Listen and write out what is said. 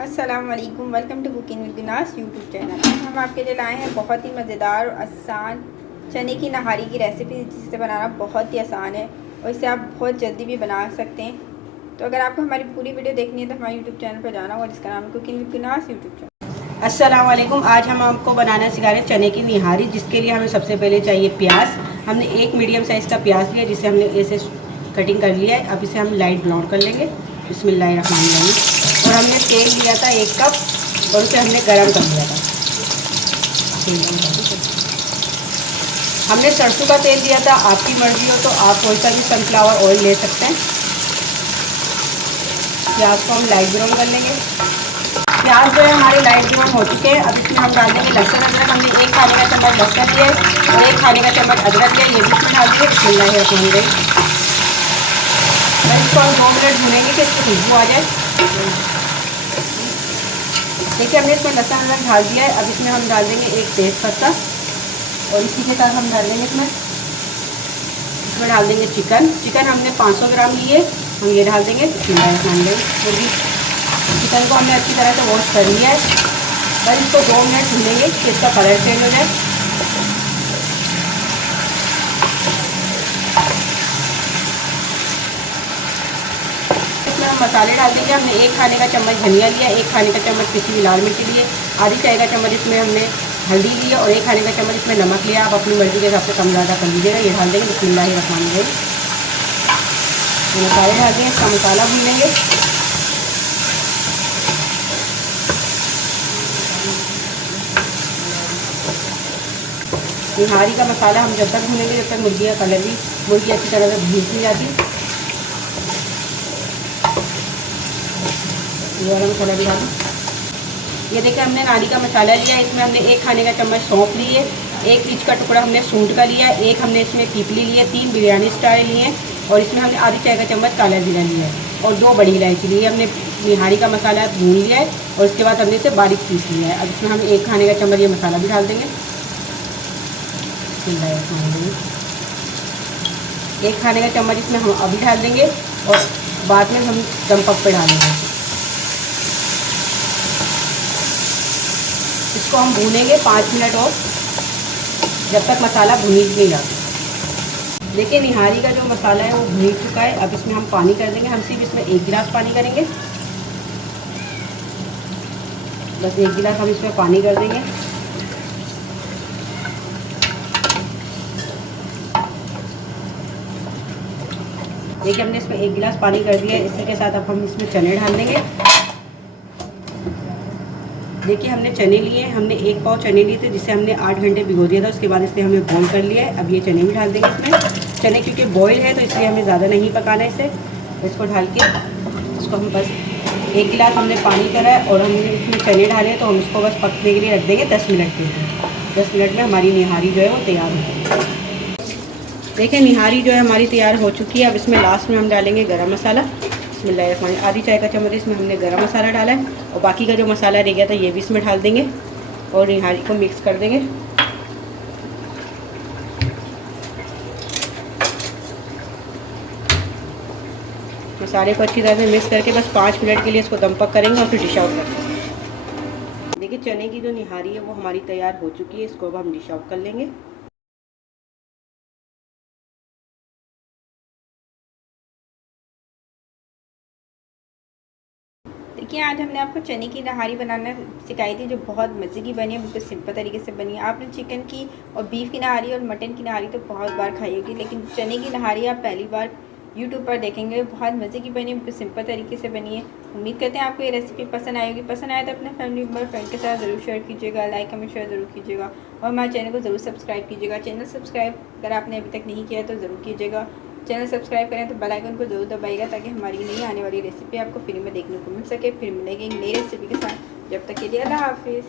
अस्सलाम वालेकुम, welcome to cooking with Gunas YouTube channel. आज हम आपके लिए लाए हैं बहुत ही मज़ेदार और आसान चने की नहारी की रेसिपी, जिसे बनाना बहुत ही आसान है और इसे आप बहुत जल्दी भी बना सकते हैं। तो अगर आपको हमारी पूरी वीडियो देखनी है तो हमारे यूट्यूब चैनल पर जाना होगा, जिसका नाम है cooking with Gunas YouTube channel. अस्सलाम वालेकुम। आज हम आपको बनाना सिखा रहे हैं चने की निहारी, जिसके लिए हमें सबसे पहले चाहिए प्याज। हमने एक मीडियम साइज़ का प्याज लिया, जिसे हमने ऐसे कटिंग कर लिया है। अब इसे हम लाइट ब्राउन कर लेंगे। बिस्मिल्लाहिर्रहमानिर्रहीम। और हमने तेल लिया था 1 कप और उसे हमने गरम कर लिया था। हमने सरसों का तेल लिया था, आपकी मर्ज़ी हो तो आप कोई सा भी सनफ्लावर ऑयल ले सकते हैं। प्याज को हम लाइट ब्राउन कर लेंगे। प्याज जो है हमारे लाइट ब्राउन हो चुके हैं। अब इसमें हम डाल देंगे लहसुन अदरक। हमने 1 खाने का चम्मच लहसुन लिया है और 1 खाने का चम्मच अदरक लिया, ये भी इसमें डाल दिए। बिस्मिल्लाहिर्रहमानिर्रहीम। बस इसको हम 2 मिनट भूनेंगे कि इसकी खुशबू आ जाए। देखिए हमने इसमें लहसुन अदरक डाल दिया है। अब इसमें हम डाल देंगे 1 तेज़ पत्ता और इसी के साथ हम डाल देंगे इसमें डाल देंगे चिकन हमने 500 ग्राम लिए, हम ये डाल देंगे। बिस्मिल्लाहिर्रहमानिर्रहीम। चिकन को हमने अच्छी तरह से वॉश कर लिया है। बस इसको 2 मिनट भूनेंगे कि इसका कलर चेंज हो जाए। इसमें हम मसाले डाल देंगे। हमने 1 खाने का चम्मच धनिया लिया, 1 खाने का चम्मच पिसी हुई लाल मिर्ची लिए, आधी चाय का चम्मच इसमें हमने हल्दी लिया और 1 खाने का चम्मच इसमें नमक लिया। आप अपनी मर्ज़ी के हिसाब से कम ज़्यादा कर लीजिएगा। ये डाल देंगे। बिस्मिल्लाहिर्रहमानिर्रहीम। मसाले डाल देंगे, इसका मसाला भूनेंगे। निहारी का मसाला हम जब तक भूनेंगे जब तक मुर्गी का कलर भी मुर्गी अच्छी तरह से भून नहीं जाती। ये वाला मसाला भी डालूँ। ये देखिए हमने नारी का मसाला लिया। इसमें हमने 1 खाने का चम्मच सौंफ लिए, 1 इंच का टुकड़ा हमने सूंठ का लिया, 1 हमने इसमें पीपली लिए, 3 बिरयानी स्टार लिए और इसमें हमने आधी चाय का चम्मच काला जीरा लिया है और 2 बड़ी इलायची ली है। हमने निहारी का मसाला भून लिया है और इसके बाद हमने इसे बारीक पीस लिया है। अब इसमें हम 1 खाने का चम्मच ये मसाला भी डाल देंगे। 1 खाने का चम्मच इसमें हम अभी डाल देंगे और बाद में हम दम पक पे डालेंगे। इसको हम भूनेंगे 5 मिनट और, जब तक मसाला भून नहीं जाता। देखिए निहारी का जो मसाला है वो भून चुका है। अब इसमें हम पानी कर देंगे। हम सिर्फ इसमें 1 गिलास पानी करेंगे। बस 1 गिलास हम इसमें पानी कर देंगे। देखिए हमने इसमें 1 गिलास पानी कर दिया है। इसी के साथ अब हम इसमें चने डाल देंगे। देखिए हमने चने लिए, हमने 1 पाव चने लिए थे, जिसे हमने 8 घंटे भिगो दिया था। उसके बाद इसलिए हमें बॉईल कर लिया है। अब ये चने भी डाल देंगे इसमें। चने क्योंकि बॉईल है तो इसलिए हमें ज़्यादा नहीं पकाना है इसे। इसको डाल के इसको हम बस 1 गिलास हमने पानी करा है और हमने इसमें चने डाले तो हम इसको बस पकने के लिए रख देंगे 10 मिनट के लिए। 10 मिनट में हमारी निहारी जो है वो तैयार हो जाएगी। देखिए निहारी जो है हमारी तैयार हो चुकी है। अब इसमें लास्ट में हम डालेंगे गरम मसाला। बिस्मिल्लाहिर्रहमानिर्रहीम। आधी चाय का चम्मच इसमें हमने गरम मसाला डाला है और बाकी का जो मसाला रह गया था ये भी इसमें डाल देंगे और निहारी को मिक्स कर देंगे। मसाले को अच्छी तरह से मिक्स करके बस 5 मिनट के लिए इसको दम पक करेंगे और फिर डिश आउट करेंगे। देखिए चने की जो निहारी है वो हमारी तैयार हो चुकी है। इसको अब हम डिश आउट कर लेंगे। देखिए आज हमने आपको चने की नहारी बनाना सिखाई थी, जो बहुत मज़े की बनी है, बिल्कुल सिंपल तरीके से बनी है। आपने चिकन की और बीफ की नहारी और मटन की नहारी तो बहुत बार खाई होगी, लेकिन चने की नहारी आप पहली बार यूट्यूब पर देखेंगे। बहुत मज़े की बनी है, बिल्कुल सिंपल तरीके से बनी है। उम्मीद करते हैं आपको ये रेसिपी पसंद आएगी। पसंद आए तो अपने फैमिली मेम्बर फ्रेंड के साथ ज़रूर शेयर कीजिएगा, लाइक कमेंट शेयर ज़रूर कीजिएगा और हमारे चैनल को ज़रूर सब्सक्राइब कीजिएगा। चैनल सब्सक्राइब अगर आपने अभी तक नहीं किया तो ज़रूर कीजिएगा। चैनल सब्सक्राइब करें तो बेल आइकन को जरूर दबाइएगा, ताकि हमारी नई आने वाली रेसिपी आपको फ्री में देखने को मिल सके। फिर मिलेंगे एक नई रेसिपी के साथ। जब तक के लिए अल्लाह हाफिज़।